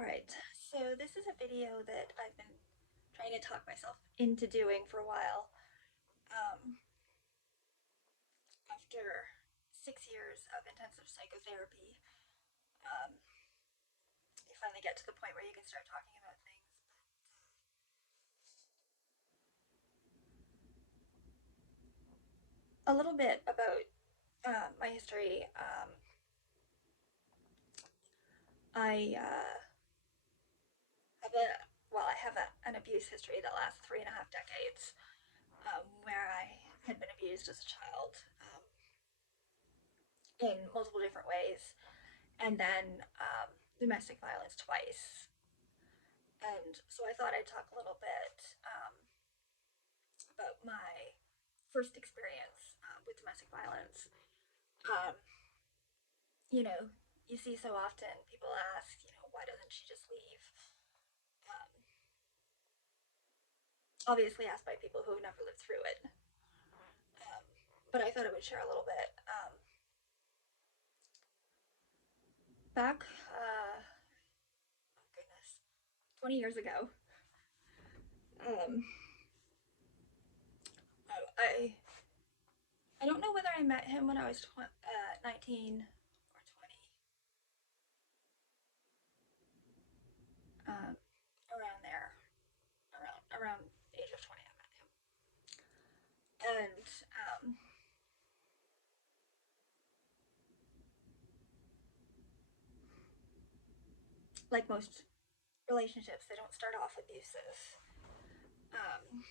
Alright, so this is a video that I've been trying to talk myself into doing for a while. Um, After 6 years of intensive psychotherapy, um, you finally get to the point where you can start talking about things. A little bit about my history. I I have an abuse history that lasts 3.5 decades, where I had been abused as a child in multiple different ways, and then domestic violence twice. And so I thought I'd talk a little bit about my first experience with domestic violence. Um, you know, you see so often people ask, why doesn't she just leave? Um, Obviously, asked by people who have never lived through it. Um, but I thought I would share a little bit. Back, oh goodness, 20 years ago, um, I I don't know whether I met him when I was 19 or 20. Around there, around the age of 20, I met him. And like most relationships, they don't start off abusive. Um,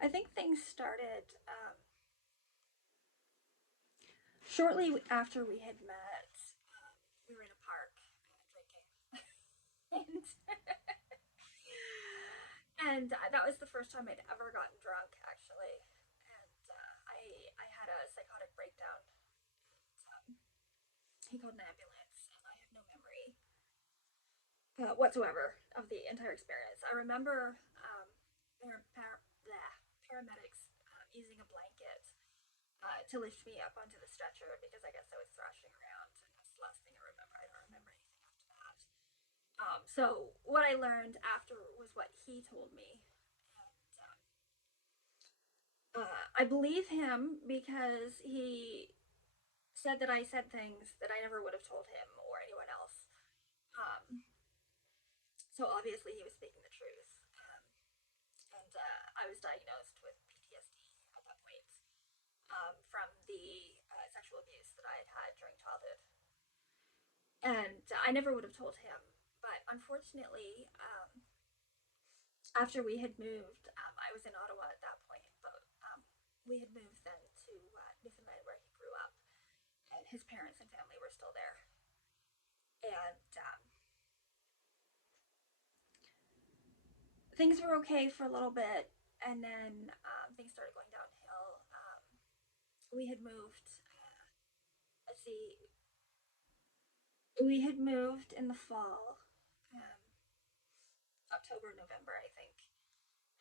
I think things started shortly after we had met. We were in a park drinking, and that was the first time I'd ever gotten drunk, actually. And I had a psychotic breakdown. And, he called an ambulance, and I have no memory whatsoever of the entire experience. I remember paramedics using a blanket to lift me up onto the stretcher because I guess I was thrashing around, and that's the last thing I remember. I don't remember anything after that. So what I learned after was what he told me, and I believe him because he said that I said things that I never would have told him or anyone else. Um, so obviously he was speaking the truth. And I was diagnosed with PTSD at that point, from the sexual abuse that I had had during childhood. And I never would have told him. But unfortunately, after we had moved, I was in Ottawa at that point, but we had moved then to Newfoundland where he grew up, and his parents and family were still there. And things were okay for a little bit, and then things started going downhill. We had moved, let's see, we had moved in the fall, um, October, November, I think.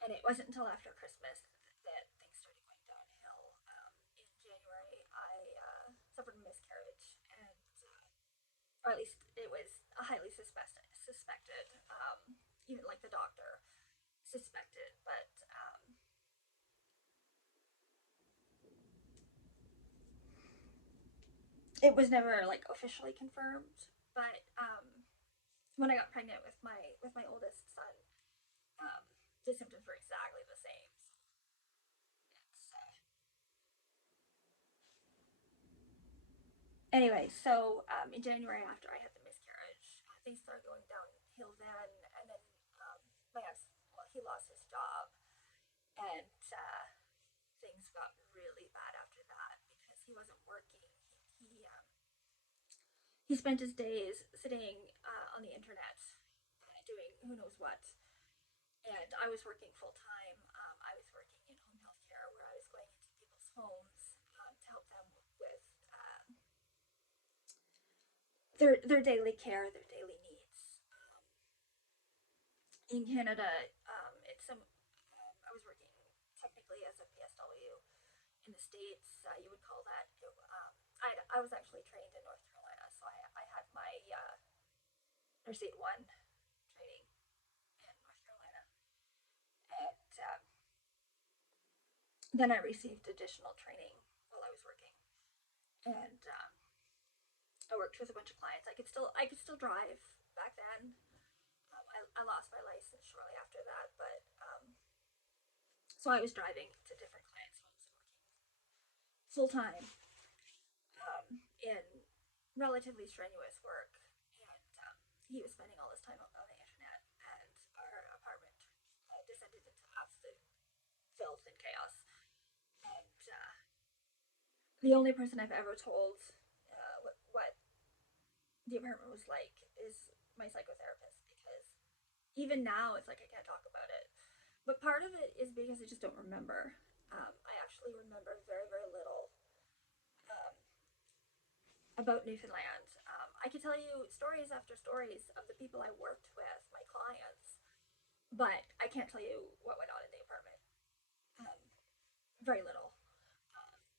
And it wasn't until after Christmas that things started going downhill. In January, I suffered a miscarriage, and or at least it was highly suspected. Even like the doctor suspected, but it was never like officially confirmed. But when I got pregnant with my oldest son, um, the symptoms were exactly the same. It's, anyway, so in January after I had the miscarriage, things started going downhill then, and then my ex, well, he lost his job, and things got really bad after that because he wasn't working. He spent his days sitting on the internet doing who knows what, and I was working full time. I was working in home health care where I was going into people's homes to help them with their daily care, their daily needs. In Canada, it's some. I was working technically as a PSW in the States, you would call that. I was actually trained in North Carolina, so I had my Nurse Aid 1 training in North Carolina. And then I received additional training while I was working. And I worked with a bunch of clients. I could still drive back then. I lost my license shortly after that, but so I was driving to different clients when I was working full time in relatively strenuous work, and he was spending all his time on the internet, and our apartment descended into absolute filth and chaos. And the only person I've ever told what the apartment was like is my psychotherapist, because even now it's like I can't talk about it. But part of it is because I just don't remember. I actually remember very, very little um, about Newfoundland. I could tell you stories after stories of the people I worked with, my clients, but I can't tell you what went on in the apartment. Um, Very little,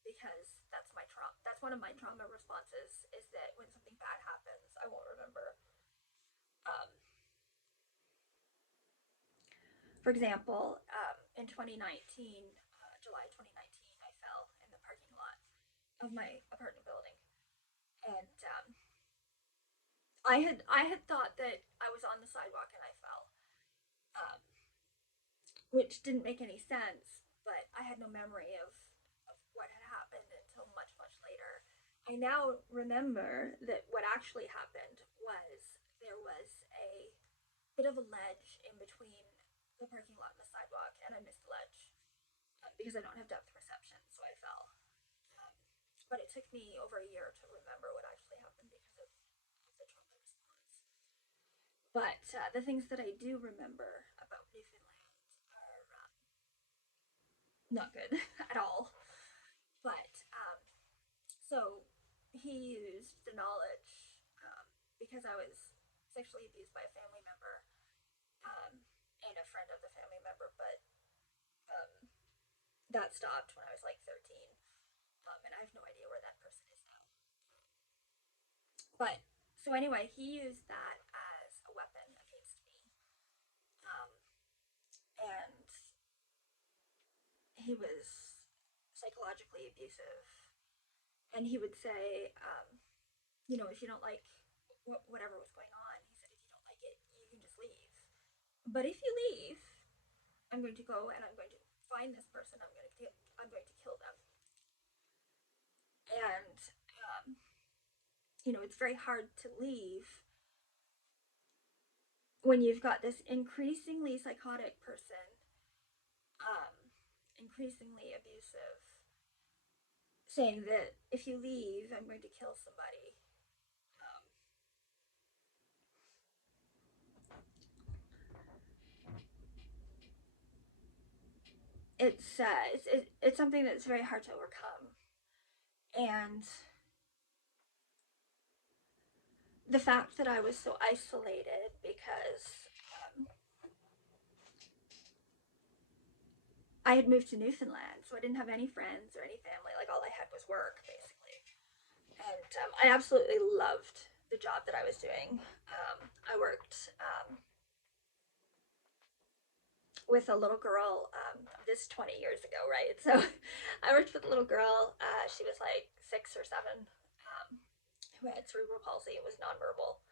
because that's my trauma. That's one of my trauma responses. Is that when something bad happens, I won't remember. Um, for example, in 2019, July 2019, I fell in the parking lot of my apartment building, and I had thought that I was on the sidewalk and I fell, um, which didn't make any sense. But I had no memory of what had happened until much much later. I now remember that what actually happened was there was a bit of a ledge in between the parking lot and the sidewalk, and I missed the ledge because I don't have depth perception, so I fell. Um, but it took me over a year to remember what actually happened because of the trauma response. But the things that I do remember about Newfoundland are not good at all. But so he used the knowledge, because I was sexually abused by a family member, and a friend of the family member, but um, that stopped when I was like 13, and I have no idea where that person is now. But so anyway, he used that as a weapon against me, um, and he was psychologically abusive. And he would say, if you don't like whatever was going on, he said, if you don't like it, you can just leave. But if you leave, I'm going to go and I'm going to find this person. I'm going to kill them. And it's very hard to leave when you've got this increasingly psychotic person, um, increasingly abusive, saying that if you leave, I'm going to kill somebody. Um, it's something that's very hard to overcome, and the fact that I was so isolated because I had moved to Newfoundland, so I didn't have any friends or any family. Like all I had was work, basically. And I absolutely loved the job that I was doing. I worked with a little girl. This 20 years ago, right? So I worked with a little girl. She was like 6 or 7, who had cerebral palsy and was nonverbal,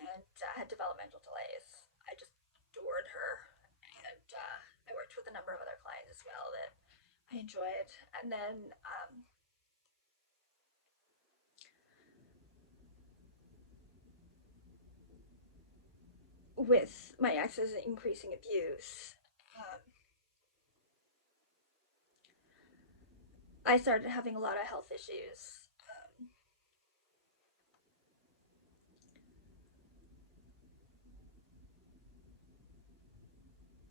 and had developmental delays. I just adored her, and I worked with a number of other clients as well that I enjoyed. And then with my ex's increasing abuse, um, I started having a lot of health issues.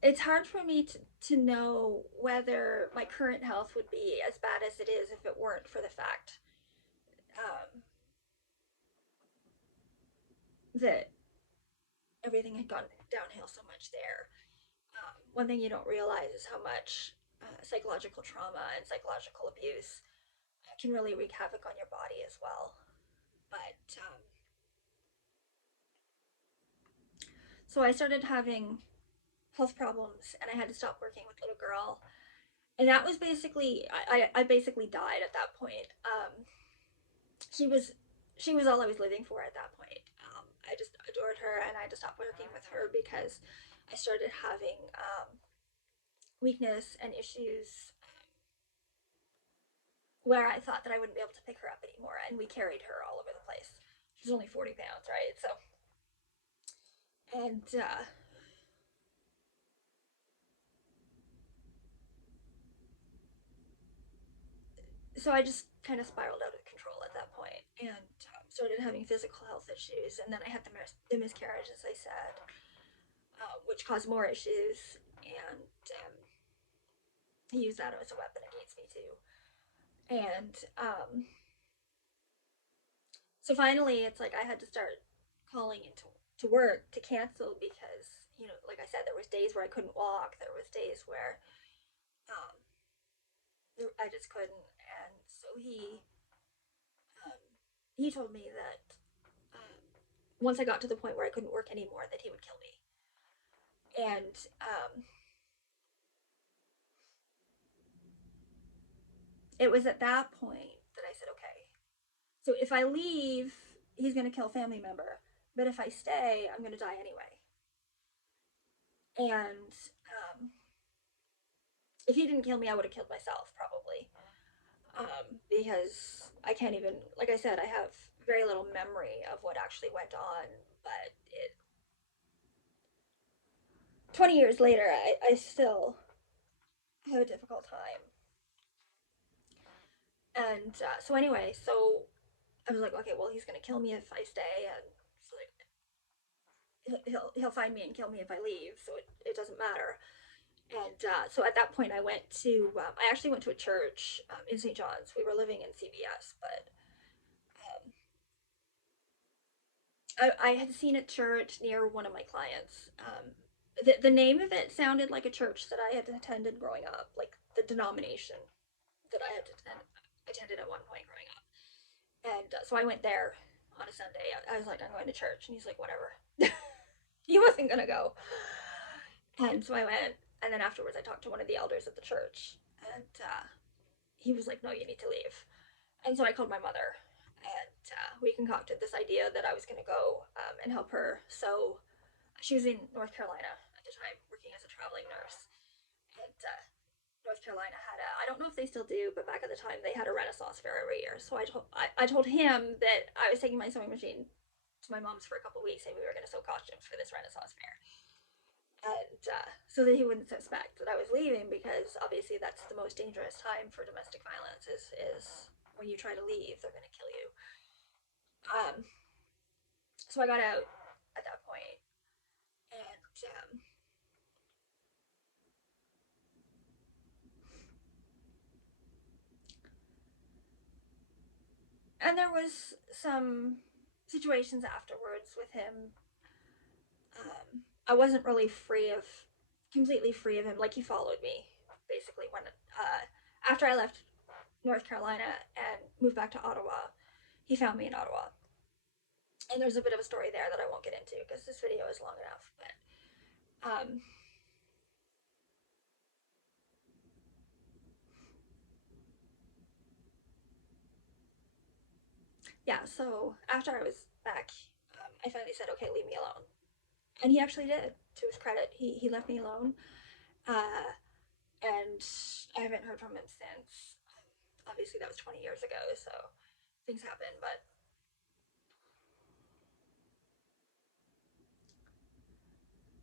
It's hard for me to know whether my current health would be as bad as it is if it weren't for the fact um, that everything had gone downhill so much there. One thing you don't realize is how much psychological trauma and psychological abuse can really wreak havoc on your body as well. But so I started having health problems, and I had to stop working with little girl. And that was basically I basically died at that point. She was she was all I was living for at that point. I just adored her, and I had to stop working with her because I started having weakness and issues where I thought that I wouldn't be able to pick her up anymore, and we carried her all over the place. She's only 40 pounds, right? So, and so I just kind of spiraled out of control at that point, and started having physical health issues. And then I had the miscarriage, as I said, which caused more issues. And he used that as a weapon against me too. And so finally, it's like I had to start calling into to work to cancel because like I said, there was days where I couldn't walk. There was days where um, I just couldn't. And so um, he told me that once I got to the point where I couldn't work anymore, that he would kill me. And it was at that point that I said, okay, so if I leave, he's going to kill a family member. But if I stay, I'm going to die anyway. And if he didn't kill me, I would have killed myself probably. Because I can't even, like I said, I have very little memory of what actually went on. But 20 years later, I still have a difficult time. And so anyway, so I was like, okay, well, he's gonna kill me if I stay, and so like, he'll find me and kill me if I leave, so it doesn't matter. And so at that point, I actually went to a church in St. John's. We were living in CBS, but I had seen a church near one of my clients. The name of it sounded like a church that I had attended growing up, like the denomination that I had attended at one point growing up. And so I went there on a Sunday. I was like, I'm going to church. And he's like, whatever. He wasn't going to go. And so I went. And then afterwards, I talked to one of the elders at the church. And he was like, no, you need to leave. And so I called my mother. And we concocted this idea that I was going to go and help her. So she was in North Carolina at the time, working as a traveling nurse. And North Carolina had I don't know if they still do, but back at the time they had a Renaissance fair every year. So I told him that I was taking my sewing machine to my mom's for a couple of weeks, and we were going to sew costumes for this Renaissance fair. And so that he wouldn't suspect that I was leaving, because obviously that's the most dangerous time for domestic violence is when you try to leave, they're going to kill you. Um, so I got out at that point, and there was some situations afterwards with him. I wasn't really completely free of him. Like, he followed me basically when after I left North Carolina and moved back to Ottawa. He found me in Ottawa, and there's a bit of a story there that I won't get into because this video is long enough. But yeah, so after I was back, I finally said, okay, leave me alone. And he actually did. To his credit, he left me alone. Uh, and I haven't heard from him since. Obviously, that was 20 years ago, so things happen. But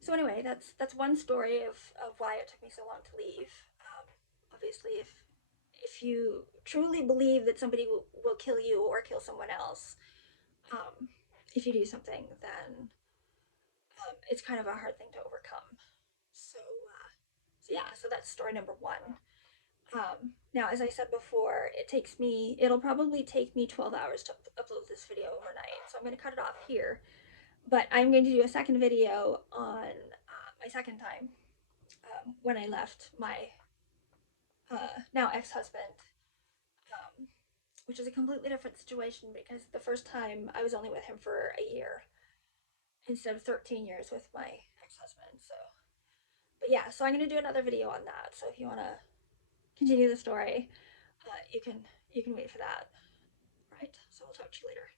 so anyway, that's one story of why it took me so long to leave. Obviously, if you truly believe that somebody will kill you or kill someone else, um, if you do something, then it's kind of a hard thing to overcome. So yeah, so that's story number one. Now, as I said before, it'll probably take me 12 hours to upload this video overnight. So I'm going to cut it off here. But I'm going to do a second video on my second time when I left my now ex-husband, um, which is a completely different situation because the first time I was only with him for a year instead of 13 years with my ex-husband. So, but yeah, so I'm gonna do another video on that. So if you want to continue the story, you can wait for that. Right. So I'll talk to you later.